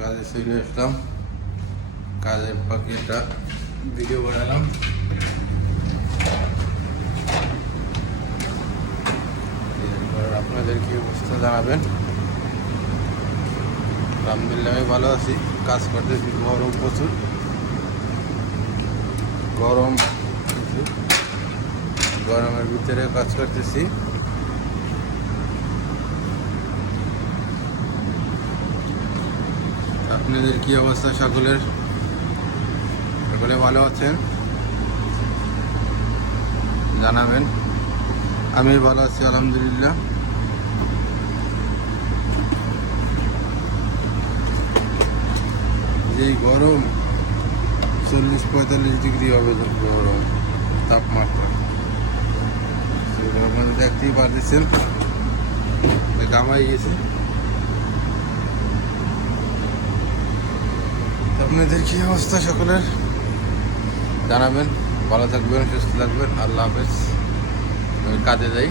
কাজে চলে আসলাম, কাজের ফাঁকে একটা ভিডিও বানালাম। এরপর আপনাদের কি অবস্থা জানাবেন। আলহামদুলিল্লাহ আমি ভালো আছি। কাজ করতেছি, গরম প্রচুর, গরম প্রচুর, গরমের ভিতরে কাজ করতেছি। আপনাদের কি অবস্থা সকলের? সকলে ভালো আছেন জানাবেন। আমি ভালো আছি আলহামদুলিল্লাহ। যেই গরম 40-45 ডিগ্রি হবে, গরম তাপমাত্রা আপনারা দেখতেই পারতেছেন, গামাই গেছে। আপনাদের কি অবস্থা সকলের জানাবেন। ভালো থাকবেন, সুস্থ থাকবেন। আল্লাহ হাফেজ। আমি কাজে যাই।